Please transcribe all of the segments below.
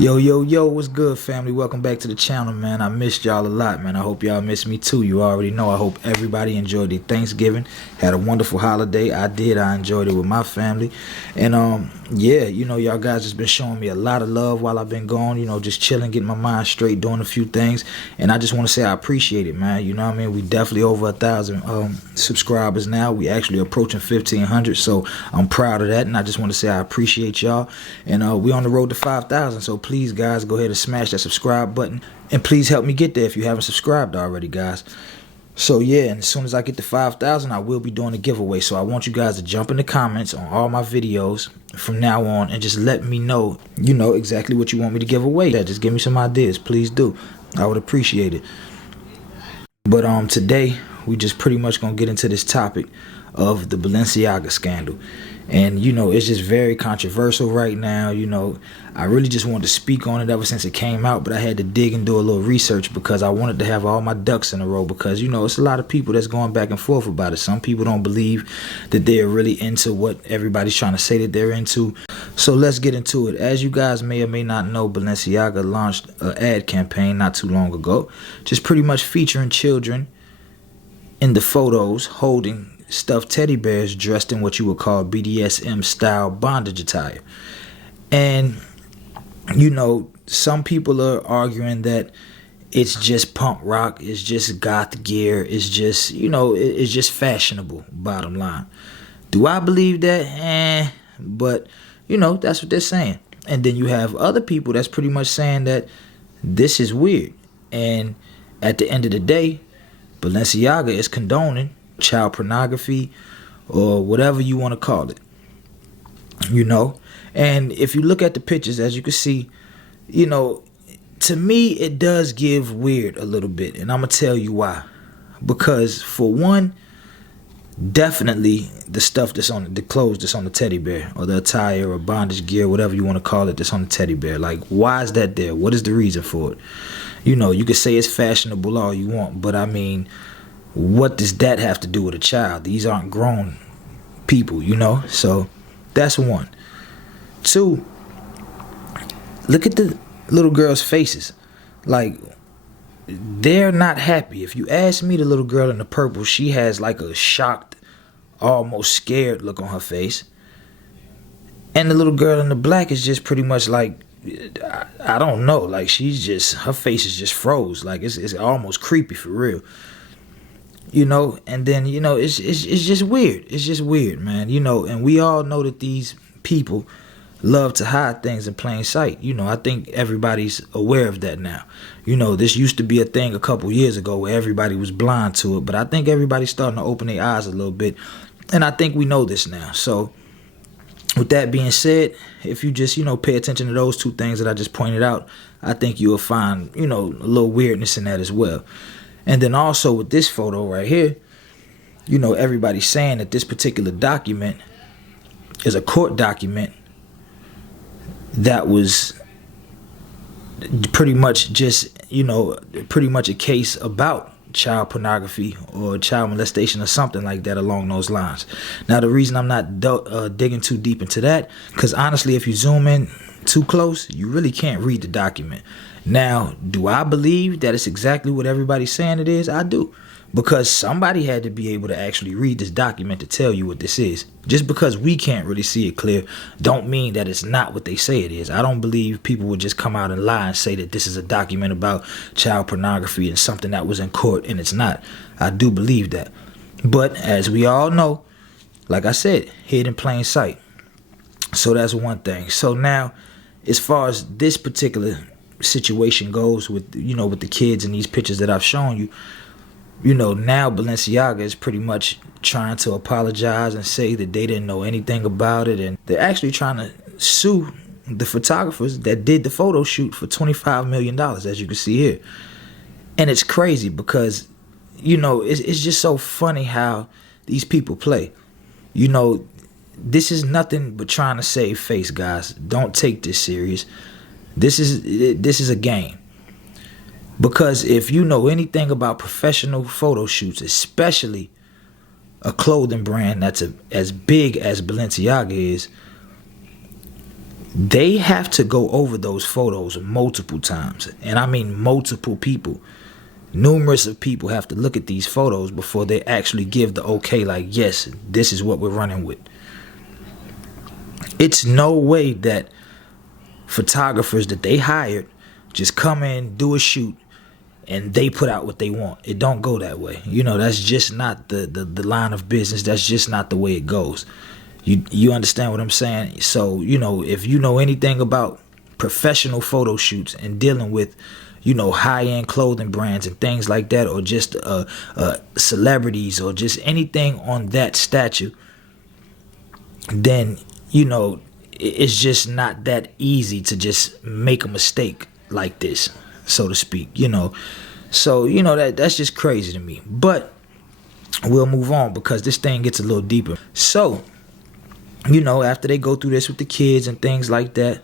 Yo, what's good, family? Welcome back to the channel, man. I missed y'all a lot, man. I hope y'all missed me too. You already know. I hope everybody enjoyed their Thanksgiving, had a wonderful holiday. I did. I enjoyed it with my family. And yeah, y'all guys just been showing me a lot of love while I've been gone, just chilling, getting my mind straight, doing a few things. And I just want to say I appreciate it, man. You know what I mean? We definitely over 1,000 subscribers now. We actually approaching 1,500, so I'm proud of that. And I just want to say I appreciate y'all. And we on the road to 5,000, so please, guys, go ahead and smash that subscribe button. And please help me get there if you haven't subscribed already, guys. So yeah, and as soon as I get to 5,000, I will be doing a giveaway. So I want you guys to jump in the comments on all my videos from now on and just let me know, exactly what you want me to give away. Yeah, just give me some ideas, please do. I would appreciate it. But today we just pretty much gonna get into this topic of the Balenciaga scandal. And it's just very controversial right now. I really just wanted to speak on it ever since it came out, but I had to dig and do a little research because I wanted to have all my ducks in a row, because it's a lot of people that's going back and forth about it. Some people don't believe that they're really into what everybody's trying to say that they're into. So let's get into it. As you guys may or may not know, Balenciaga launched an ad campaign not too long ago, just pretty much featuring children in the photos holding stuffed teddy bears dressed in what you would call BDSM style bondage attire. And some people are arguing that it's just punk rock, it's just goth gear, it's just it's just fashionable, bottom line. Do I believe that? But that's what they're saying. And then you have other people that's pretty much saying that this is weird. And at the end of the day, Balenciaga is condoning child pornography or whatever you want to call it. And if you look at the pictures, as you can see, to me it does give weird a little bit, and I'm gonna tell you why. Because for one, definitely the stuff that's on the clothes that's on the teddy bear, or the attire or bondage gear, whatever you want to call it, that's on the teddy bear, like, why is that there? What is the reason for it? You could say it's fashionable all you want, but I mean, what does that have to do with a child? These aren't grown people, so that's one. Two, look at the little girls' faces. Like, they're not happy. If you ask me, the little girl in the purple, she has like a shocked, almost scared look on her face. And the little girl in the black is just pretty much like, I don't know, like, her face is just froze. Like, it's almost creepy for real. And then, it's just weird. It's just weird, man. And we all know that these people love to hide things in plain sight. I think everybody's aware of that now. This used to be a thing a couple years ago where everybody was blind to it, but I think everybody's starting to open their eyes a little bit. And I think we know this now. So with that being said, if you just, pay attention to those two things that I just pointed out, I think you'll find, a little weirdness in that as well. And then also with this photo right here, everybody's saying that this particular document is a court document that was pretty much just, pretty much a case about child pornography or child molestation or something like that along those lines. Now, the reason I'm not digging too deep into that, because honestly, if you zoom in too close, you really can't read the document. Now, do I believe that it's exactly what everybody's saying it is? I do. Because somebody had to be able to actually read this document to tell you what this is. Just because we can't really see it clear don't mean that it's not what they say it is. I don't believe people would just come out and lie and say that this is a document about child pornography and something that was in court, and it's not. I do believe that. But as we all know, like I said, hid in plain sight. So that's one thing. So now, as far as this particular situation goes with, with the kids and these pictures that I've shown you, now Balenciaga is pretty much trying to apologize and say that they didn't know anything about it, and they're actually trying to sue the photographers that did the photo shoot for $25 million, as you can see here. And it's crazy because, it's just so funny how these people play. This is nothing but trying to save face, guys. Don't take this serious. This is a game. Because if you know anything about professional photo shoots, especially a clothing brand that's as big as Balenciaga is, they have to go over those photos multiple times. And I mean multiple people. Numerous of people have to look at these photos before they actually give the okay, like, yes, this is what we're running with. It's no way that photographers that they hired just come in, do a shoot, and they put out what they want. It don't go that way. That's just not the line of business. That's just not the way it goes. You understand what I'm saying? So, if you know anything about professional photo shoots and dealing with, high-end clothing brands and things like that, or just celebrities, or just anything on that stature, then, it's just not that easy to just make a mistake like this, so to speak, So, that's just crazy to me. But we'll move on because this thing gets a little deeper. So, after they go through this with the kids and things like that,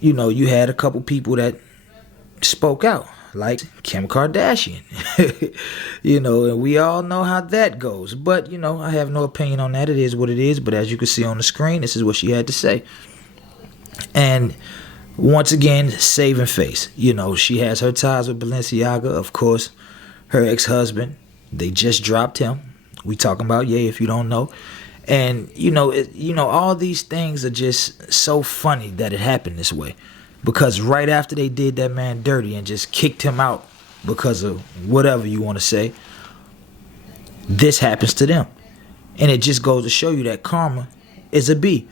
you had a couple people that spoke out, like Kim Kardashian. And we all know how that goes. But, I have no opinion on that. It is what it is. But as you can see on the screen, this is what she had to say. And once again, saving face. She has her ties with Balenciaga. Of course, her ex-husband, they just dropped him. We talking about Ye, if you don't know. And, all these things are just so funny that it happened this way. Because right after they did that man dirty and just kicked him out because of whatever you want to say, this happens to them. And it just goes to show you that karma is a B.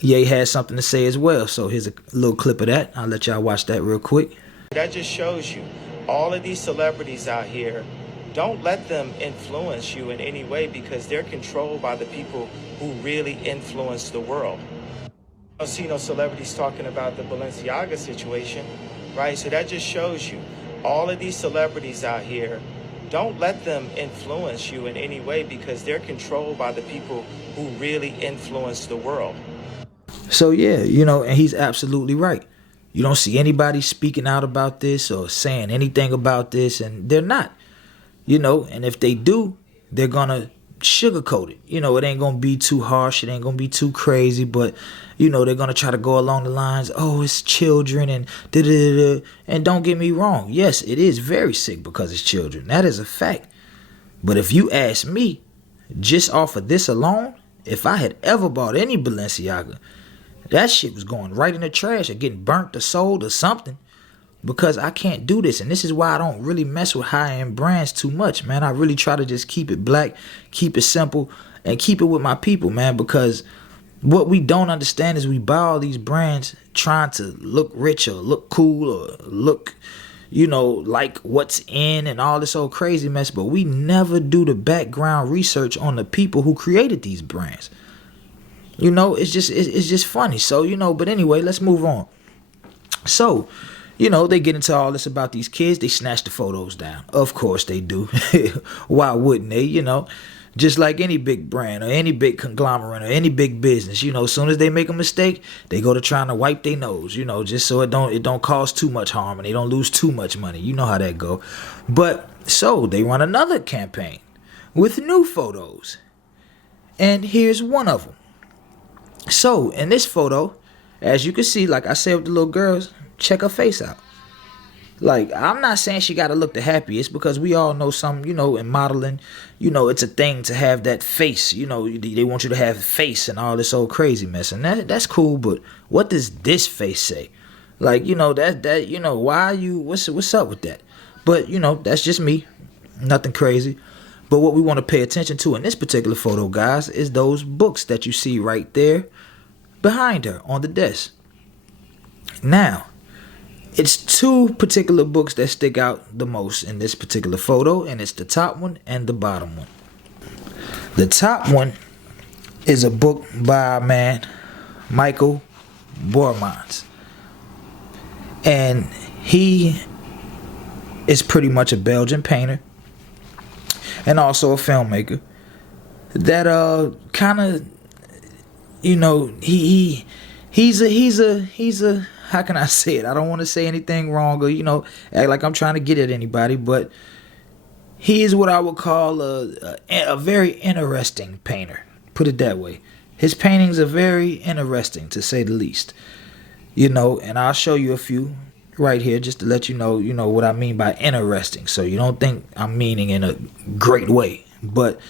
Ye has something to say as well. So here's a little clip of that. I'll let y'all watch that real quick. That just shows you all of these celebrities out here, don't let them influence you in any way because they're controlled by the people who really influence the world. I don't see no celebrities talking about the Balenciaga situation, right? So that just shows you all of these celebrities out here, don't let them influence you in any way because they're controlled by the people who really influence the world. So yeah, and he's absolutely right. You don't see anybody speaking out about this or saying anything about this, and they're not. And if they do, they're gonna sugarcoat it. It ain't gonna be too harsh, it ain't gonna be too crazy, but they're gonna try to go along the lines, oh, it's children and da-da-da-da. And don't get me wrong, yes, it is very sick because it's children. That is a fact. But if you ask me, just off of this alone, if I had ever bought any Balenciaga, that shit was going right in the trash or getting burnt or sold or something. Because I can't do this. And this is why I don't really mess with high-end brands too much, man. I really try to just keep it black, keep it simple, and keep it with my people, man. Because what we don't understand is we buy all these brands trying to look rich or look cool or look, like what's in and all this old crazy mess. But we never do the background research on the people who created these brands. It's just funny. So, but anyway, let's move on. So, they get into all this about these kids. They snatch the photos down. Of course they do. Why wouldn't they? Just like any big brand or any big conglomerate or any big business, as soon as they make a mistake, they go to trying to wipe their nose, just so it don't cause too much harm and they don't lose too much money. You know how that go. But so they run another campaign with new photos. And here's one of them. So in this photo, as you can see, like I said with the little girls, check her face out. Like, I'm not saying she got to look the happiest because we all know some, in modeling, it's a thing to have that face. They want you to have face and all this old crazy mess. And that's cool, but what does this face say? Like, why are you, what's up with that? But, that's just me. Nothing crazy. But what we want to pay attention to in this particular photo, guys, is those books that you see right there behind her on the desk. Now, it's two particular books that stick out the most in this particular photo, and it's the top one and the bottom one. The top one is a book by our man, Michael Bormans. And he is pretty much a Belgian painter and also a filmmaker that kind of, he's a how can I say it? I don't want to say anything wrong or, act like I'm trying to get at anybody, but he is what I would call a very interesting painter. Put it that way. His paintings are very interesting, to say the least. You know, and I'll show you a few right here just to let you know what I mean by interesting. So you don't think I'm meaning in a great way. But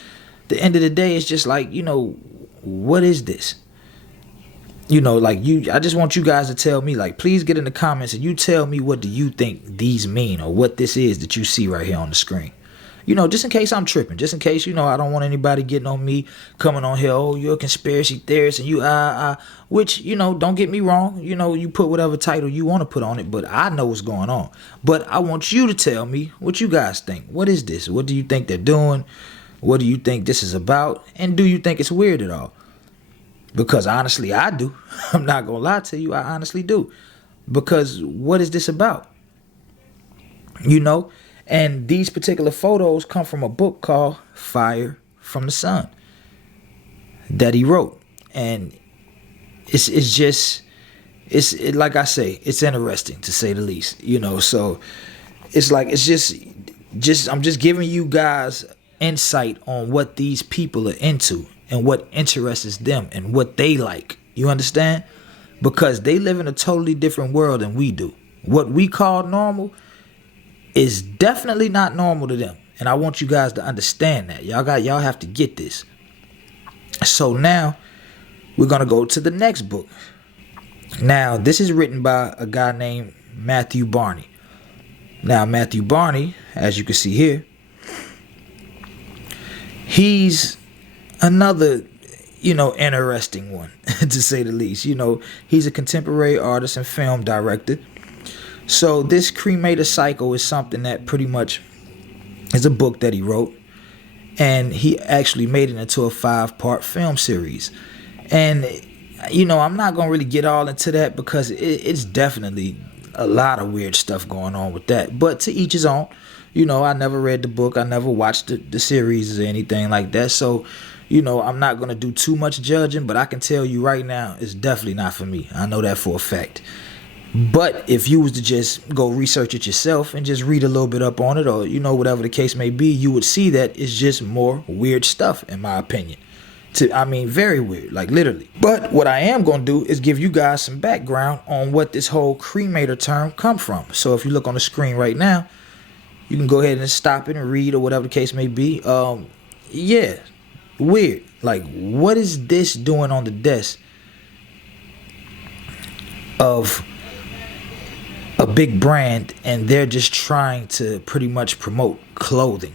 the end of the day, it's just like, what is this? Like I just want you guys to tell me, like, please get in the comments and you tell me, what do you think these mean, or what this is that you see right here on the screen? Just in case I'm tripping, just in case, I don't want anybody getting on me, coming on here, oh, you're a conspiracy theorist, and which, don't get me wrong, you put whatever title you want to put on it, but I know what's going on. But I want you to tell me what you guys think. What is this? What do you think they're doing? What do you think this is about? And do you think it's weird at all? Because honestly, I do. I'm not going to lie to you. I honestly do. Because what is this about? And these particular photos come from a book called Fire from the Sun that he wrote. And it's like I say, it's interesting, to say the least, so it's like, I'm just giving you guys insight on what these people are into and what interests them and what they like. You understand? Because they live in a totally different world than we do. What we call normal is definitely not normal to them. And I want you guys to understand that. Y'all have to get this. So now we're going to go to the next book. Now, this is written by a guy named Matthew Barney. Now, Matthew Barney, as you can see here, he's another, interesting one, to say the least. He's a contemporary artist and film director. So this cremator cycle is something that pretty much is a book that he wrote, and he actually made it into a 5-part film series. And I'm not gonna really get all into that because it's definitely a lot of weird stuff going on with that, but to each his own. I never read the book, I never watched the series or anything like that, so I'm not gonna do too much judging, but I can tell you right now, it's definitely not for me. I know that for a fact. But if you was to just go research it yourself and just read a little bit up on it, or whatever the case may be, you would see that it's just more weird stuff, in my opinion. Very weird, like literally. But what I am going to do is give you guys some background on what this whole cremator term come from. So if you look on the screen right now, you can go ahead and stop it and read, or whatever the case may be. Yeah, weird. Like, what is this doing on the desk of a big brand, and they're just trying to pretty much promote clothing?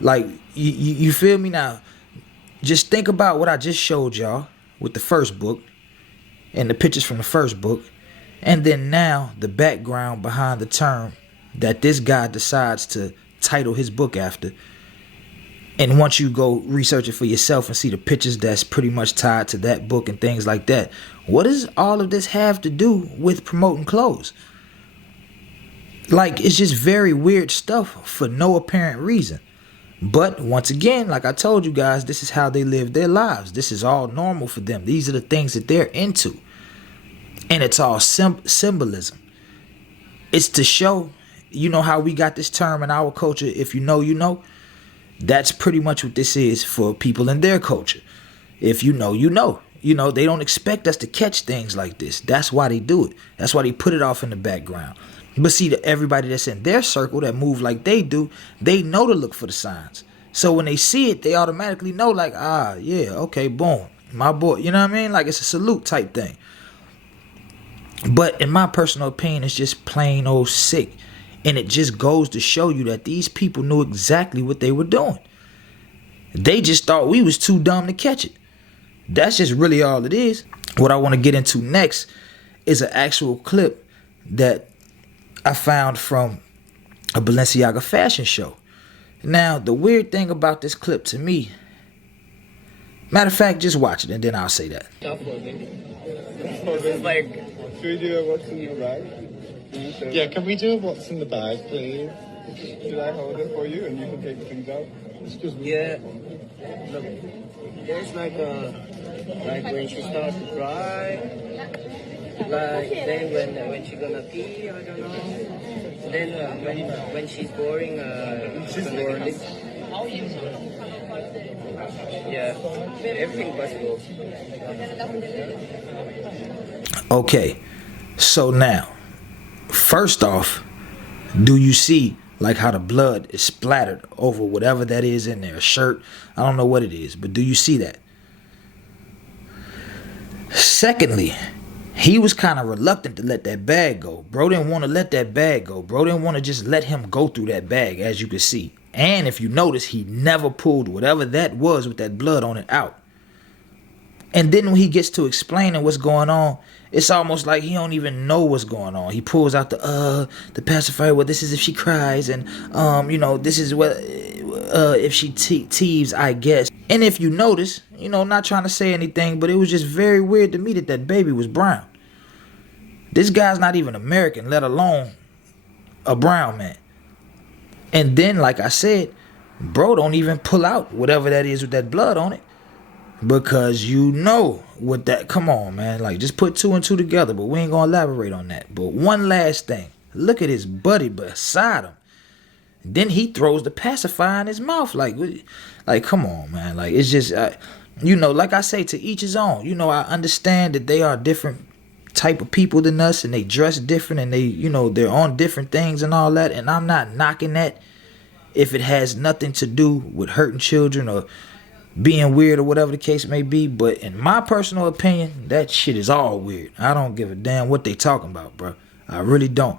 Like, you feel me? Now, just think about what I just showed y'all with the first book and the pictures from the first book, and then now the background behind the term that this guy decides to title his book after. And once you go research it for yourself and see the pictures that's pretty much tied to that book and things like that, what does all of this have to do with promoting clothes? Like, it's just very weird stuff for no apparent reason. But once again, like I told you guys, this is how they live their lives. This is all normal for them. These are the things that they're into. And it's all symbolism. It's to show, how we got this term in our culture, if you know, you know. That's pretty much what this is for people in their culture. If you know, you know. They don't expect us to catch things like this. That's why they do it. That's why they put it off in the background. But see, everybody that's in their circle that move like they do, they know to look for the signs. So when they see it, they automatically know, like, yeah, okay, boom, my boy. You know what I mean? Like, it's a salute type thing. But in my personal opinion, it's just plain old sick. And it just goes to show you that these people knew exactly what they were doing. They just thought we was too dumb to catch it. That's just really all it is. What I want to get into next is an actual clip that I found from a Balenciaga fashion show. Now, the weird thing about this clip to me, matter of fact, just watch it and then I'll say that. It's like, should we do a what's in the bag? Yeah, can we do a what's in the bag, please? Should I hold it for you and you can take things out? Excuse me. Yeah. Look, there's like when she starts to cry, like then when she's gonna pee, I don't know. Then when she's boring, she's boring. Yeah, everything possible. Okay, so now, first off, do you see like how the blood is splattered over whatever that is in there, a shirt? I don't know what it is, but do you see that? Secondly, he was kind of reluctant to let that bag go. Bro didn't want to let that bag go. Bro didn't want to just let him go through that bag, as you can see. And if you notice, he never pulled whatever that was with that blood on it out. And then when he gets to explaining what's going on, it's almost like he don't even know what's going on. He pulls out the pacifier. Well, this is if she cries, and this is what if she teaves, I guess. And if you notice, not trying to say anything, but it was just very weird to me that that baby was brown. This guy's not even American, let alone a brown man. And then, like I said, bro don't even pull out whatever that is with that blood on it. Because what that, come on, man. Like, just put 2 and 2 together, but we ain't gonna elaborate on that. But one last thing. Look at his buddy beside him. Then he throws the pacifier in his mouth. Like, come on, man. Like, it's just, like I say, to each his own. I understand that they are different type of people than us, and they dress different, and they, they're on different things and all that. And I'm not knocking that if it has nothing to do with hurting children or being weird or whatever the case may be. But in my personal opinion, that shit is all weird. I don't give a damn what they talking about, bro. I really don't.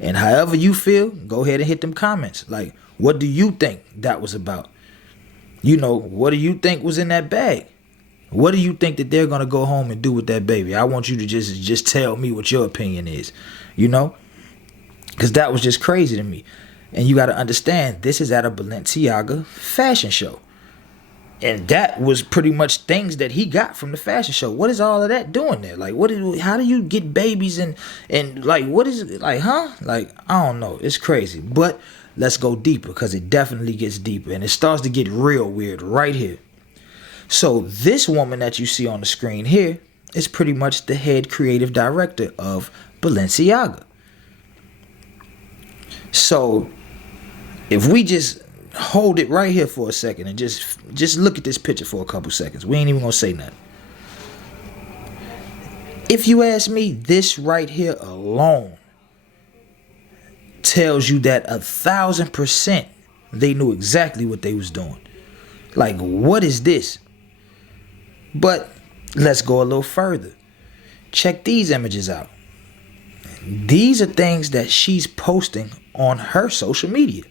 And however you feel, go ahead and hit them comments. Like, what do you think that was about? What do you think was in that bag? What do you think that they're going to go home and do with that baby? I want you to just tell me what your opinion is, because that was just crazy to me. And you got to understand, this is at a Balenciaga fashion show. And that was pretty much things that he got from the fashion show. What is all of that doing there? Like, how do you get babies and like, what is it? Like, huh? Like, I don't know. It's crazy. But let's go deeper, because it definitely gets deeper. And it starts to get real weird right here. So this woman that you see on the screen here is pretty much the head creative director of Balenciaga. So if we just hold it right here for a second and just look at this picture for a couple seconds. We ain't even gonna say nothing. If you ask me, this right here alone tells you that 1,000% they knew exactly what they was doing. Like, what is this? But let's go a little further. Check these images out. These are things that she's posting on her social media.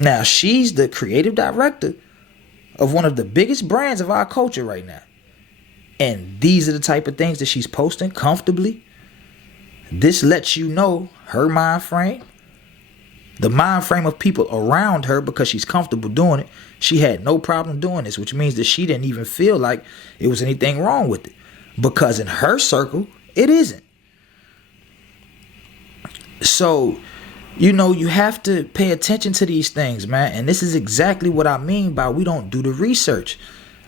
Now, she's the creative director of one of the biggest brands of our culture right now. And these are the type of things that she's posting comfortably. This lets you know her mind frame, the mind frame of people around her, because she's comfortable doing it. She had no problem doing this, which means that she didn't even feel like it was anything wrong with it. Because in her circle, it isn't. So, you have to pay attention to these things, man. And this is exactly what I mean by we don't do the research.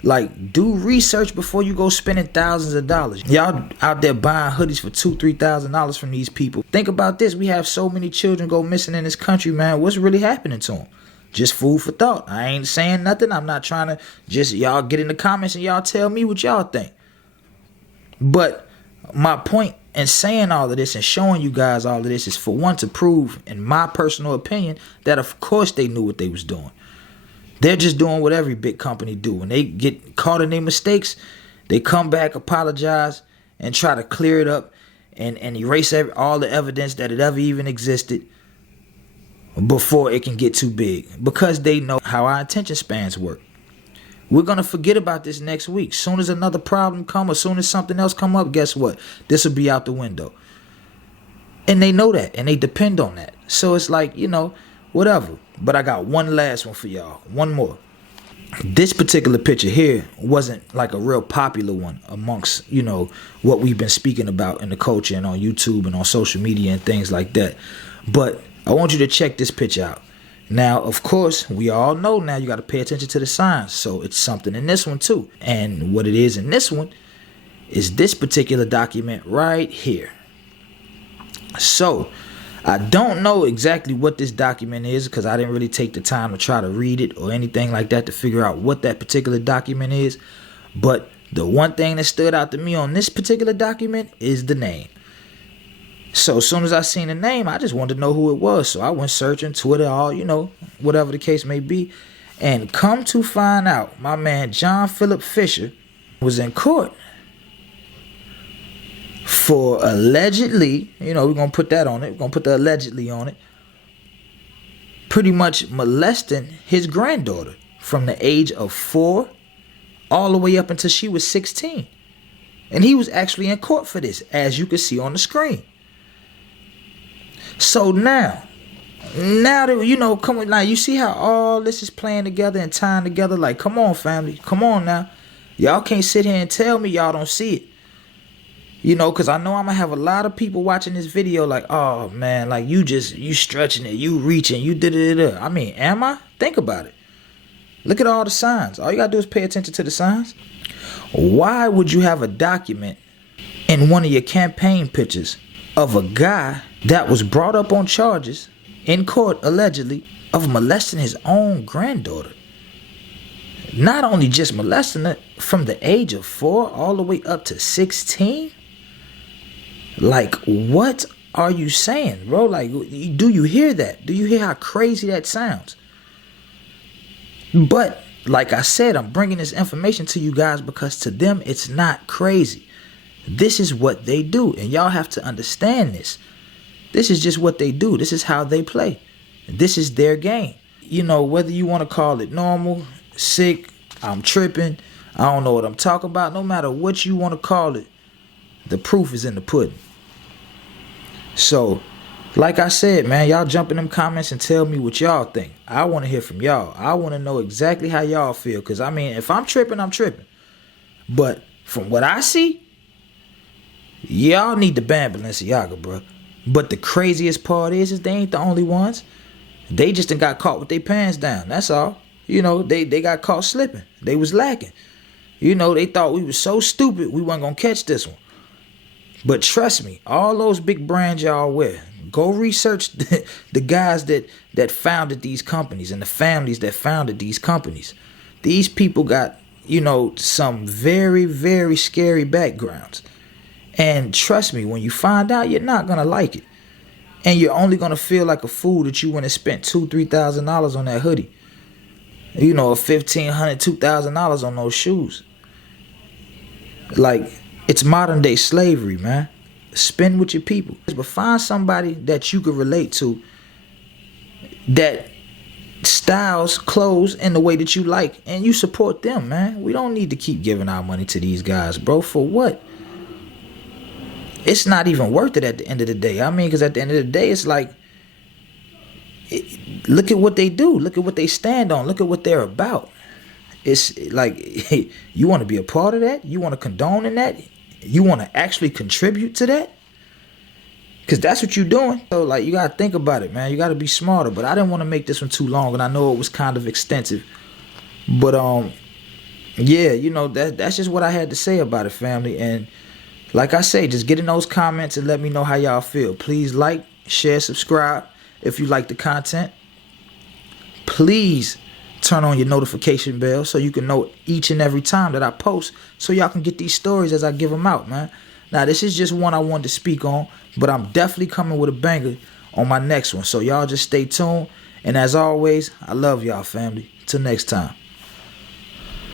Like, do research before you go spending thousands of dollars. Y'all out there buying hoodies for $2,000-$3,000 from these people. Think about this. We have so many children go missing in this country, man. What's really happening to them? Just food for thought. I ain't saying nothing. I'm not trying to just, y'all get in the comments and y'all tell me what y'all think. But my point in saying all of this and showing you guys all of this is, for one, to prove, in my personal opinion, that of course they knew what they was doing. They're just doing what every big company do. When they get caught in their mistakes, they come back, apologize, and try to clear it up and erase all the evidence that it ever even existed before it can get too big. Because they know how our attention spans work. We're going to forget about this next week. Soon as another problem come, or soon as something else come up, guess what? This will be out the window. And they know that, and they depend on that. So it's like, whatever. But I got one last one for y'all. One more. This particular picture here wasn't like a real popular one amongst, what we've been speaking about in the culture and on YouTube and on social media and things like that. But I want you to check this picture out. Now, of course, we all know now you got to pay attention to the signs. So it's something in this one too. And what it is in this one is this particular document right here. So I don't know exactly what this document is because I didn't really take the time to try to read it or anything like that to figure out what that particular document is. But the one thing that stood out to me on this particular document is the name. So as soon as I seen the name, I just wanted to know who it was. So I went searching Twitter, all, whatever the case may be. And come to find out, my man John Philip Fisher was in court for allegedly, we're going to put that on it. We're going to put the allegedly on it. Pretty much molesting his granddaughter from the age of 4 all the way up until she was 16. And he was actually in court for this, as you can see on the screen. So now that, come on, now you see how all this is playing together and tying together. Like, come on, family. Come on now. Y'all can't sit here and tell me y'all don't see it. Because I know I'm going to have a lot of people watching this video like, oh, man, like you stretching it, you reaching, you da-da-da-da. I mean, am I? Think about it. Look at all the signs. All you got to do is pay attention to the signs. Why would you have a document in one of your campaign pictures of a guy that was brought up on charges in court, allegedly, of molesting his own granddaughter? Not only just molesting her from the age of 4 all the way up to 16. Like, what are you saying, bro? Like, do you hear that? Do you hear how crazy that sounds? But, like I said, I'm bringing this information to you guys because to them, it's not crazy. This is what they do, and y'all have to understand this. This is just what they do. This is how they play. This is their game. Whether you want to call it normal, sick, I'm tripping, I don't know what I'm talking about, no matter what you want to call it, the proof is in the pudding. So, like I said, man, y'all jump in them comments and tell me what y'all think. I want to hear from y'all. I want to know exactly how y'all feel. Because, I mean, if I'm tripping, I'm tripping. But from what I see, y'all need to ban Balenciaga, bro. But the craziest part is they ain't the only ones. They just done got caught with their pants down. That's all. They got caught slipping. They was lacking. They thought we was so stupid we wasn't going to catch this one. But trust me, all those big brands y'all wear, go research the guys that founded these companies and the families that founded these companies. These people got, some very, very scary backgrounds. And trust me, when you find out, you're not going to like it. And you're only going to feel like a fool that you went and spent $2,000, $3,000 on that hoodie. $1,500, $2,000 on those shoes. Like, it's modern day slavery, man. Spend with your people. But find somebody that you could relate to that styles clothes in the way that you like, and you support them, man. We don't need to keep giving our money to these guys, bro. For what? It's not even worth it at the end of the day. I mean, because at the end of the day, it's like, look at what they do. Look at what they stand on. Look at what they're about. It's like, hey, you want to be a part of that? You want to condone in that? You want to actually contribute to that? Because that's what you're doing. So, like, you got to think about it, man. You got to be smarter. But I didn't want to make this one too long, and I know it was kind of extensive. But, yeah, that's just what I had to say about it, family. And like I say, just get in those comments and let me know how y'all feel. Please like, share, subscribe if you like the content. Please turn on your notification bell so you can know each and every time that I post, so y'all can get these stories as I give them out, man. Now, this is just one I wanted to speak on, but I'm definitely coming with a banger on my next one. So y'all just stay tuned. And as always, I love y'all, family. Till next time.